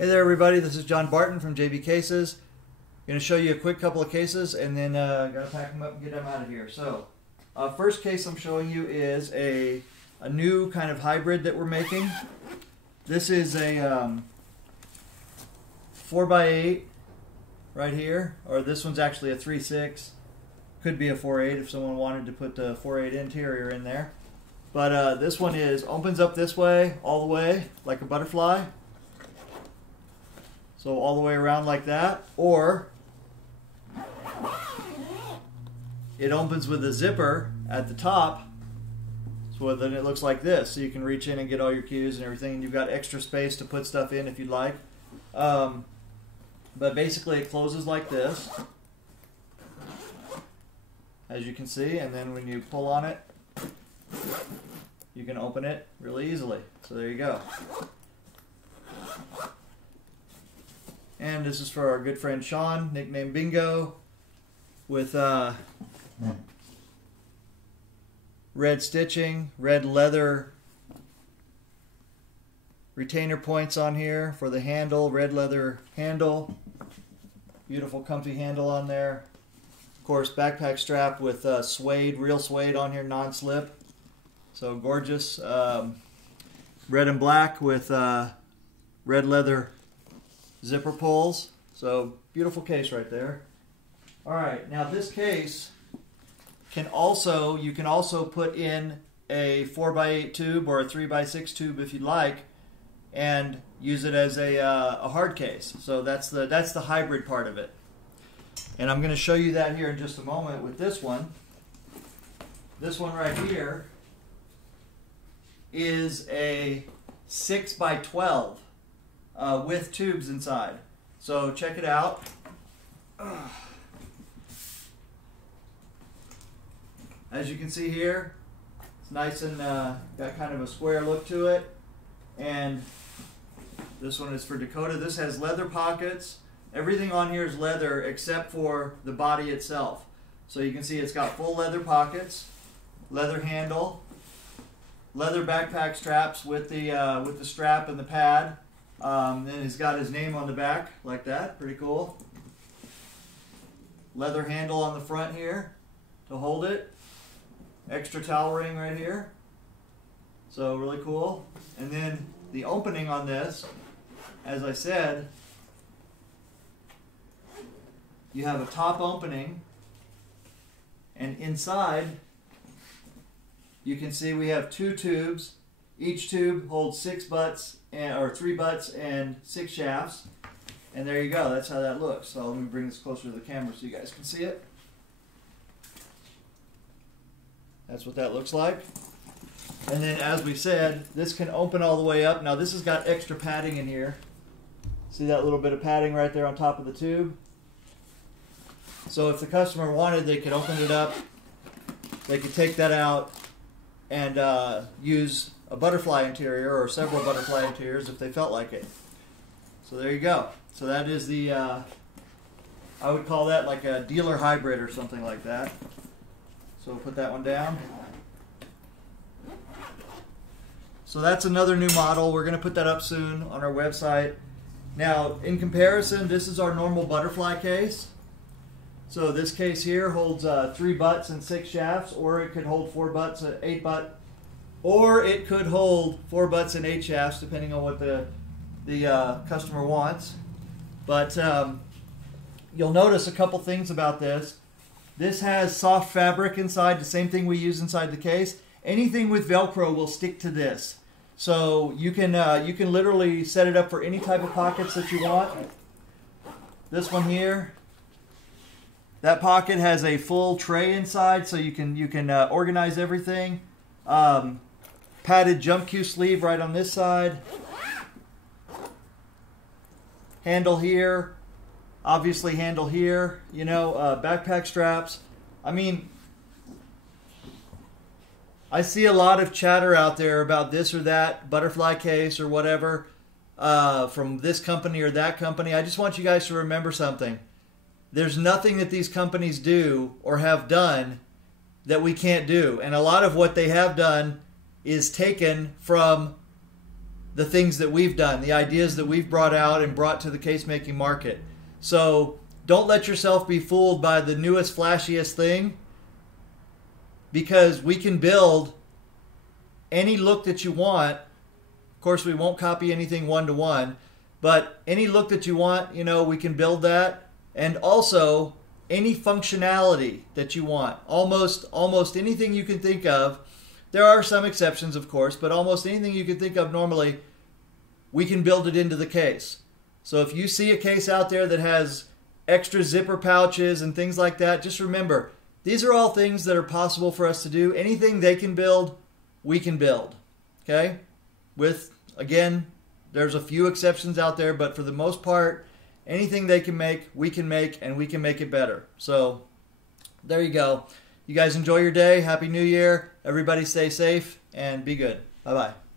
Hey there everybody, this is John Barton from JB Cases. I'm going to show you a quick couple of cases and then gotta pack them up and get them out of here. So, first case I'm showing you is a new kind of hybrid that we're making. This is a 4x8 right here, or this one's actually a 3/6. Could be a 4/8 if someone wanted to put the 4/8 interior in there. But this one opens up this way, all the way, like a butterfly. So all the way around like that, or it opens with a zipper at the top, so then it looks like this. So you can reach in and get all your keys and everything, and you've got extra space to put stuff in if you'd like. But basically it closes like this, as you can see, and then when you pull on it, you can open it really easily. So there you go. And this is for our good friend Sean, nicknamed Bingo, with red stitching, red leather retainer points on here for the handle, red leather handle, beautiful comfy handle on there. Of course, backpack strap with suede, real suede on here, non-slip. So gorgeous. Red and black with red leather zipper pulls. So beautiful case right there. Alright, now this case you can also put in a 4x8 tube or a 3x6 tube if you'd like, and use it as a hard case. So that's the hybrid part of it. And I'm going to show you that here in just a moment with this one. This one right here is a 6x12 with tubes inside. So check it out. As you can see here, it's nice and got kind of a square look to it. And this one is for Dakota. This has leather pockets. Everything on here is leather except for the body itself. So you can see it's got full leather pockets, leather handle, leather backpack straps with the strap and the pad. Then he's got his name on the back like that. Pretty cool. Leather handle on the front here to hold it. Extra towel ring right here. So really cool. And then the opening on this, as I said, you have a top opening, and inside you can see we have two tubes. Each tube holds 6 butts, or 3 butts and 6 shafts. And there you go. That's how that looks. So let me bring this closer to the camera so you guys can see it. That's what that looks like. And then, as we said, this can open all the way up. Now this has got extra padding in here. See that little bit of padding right there on top of the tube? So if the customer wanted, they could open it up. They could take that out and use a butterfly interior or several butterfly interiors if they felt like it. So there you go. So that is the, I would call that like a dealer hybrid or something like that. So we'll put that one down. So that's another new model. We're going to put that up soon on our website. Now, in comparison, this is our normal butterfly case. So this case here holds 3 butts and 6 shafts, or it could hold 4 butts, 8 butt, or it could hold 4 butts and 8 shafts, depending on what the customer wants. But you'll notice a couple things about this. This has soft fabric inside, the same thing we use inside the case. Anything with Velcro will stick to this. So you can literally set it up for any type of pockets that you want. This one here, that pocket has a full tray inside, so you can organize everything. Padded jump cue sleeve right on this side. Handle here. Obviously handle here. You know, backpack straps. I mean, I see a lot of chatter out there about this or that butterfly case or whatever from this company or that company. I just want you guys to remember something. There's nothing that these companies do or have done that we can't do. And a lot of what they have done is taken from the things that we've done, the ideas that we've brought out and brought to the case making market. So don't let yourself be fooled by the newest, flashiest thing, because we can build any look that you want. Of course, we won't copy anything one-to-one, but any look that you want, we can build that. And also any functionality that you want, almost anything you can think of. There are some exceptions, of course, but almost anything you can think of normally, we can build it into the case. So if you see a case out there that has extra zipper pouches and things like that, just remember, these are all things that are possible for us to do. Anything they can build, we can build. Okay? With, again, there's a few exceptions out there, but for the most part, anything they can make, and we can make it better. So there you go. You guys enjoy your day. Happy New Year. Everybody stay safe and be good. Bye-bye.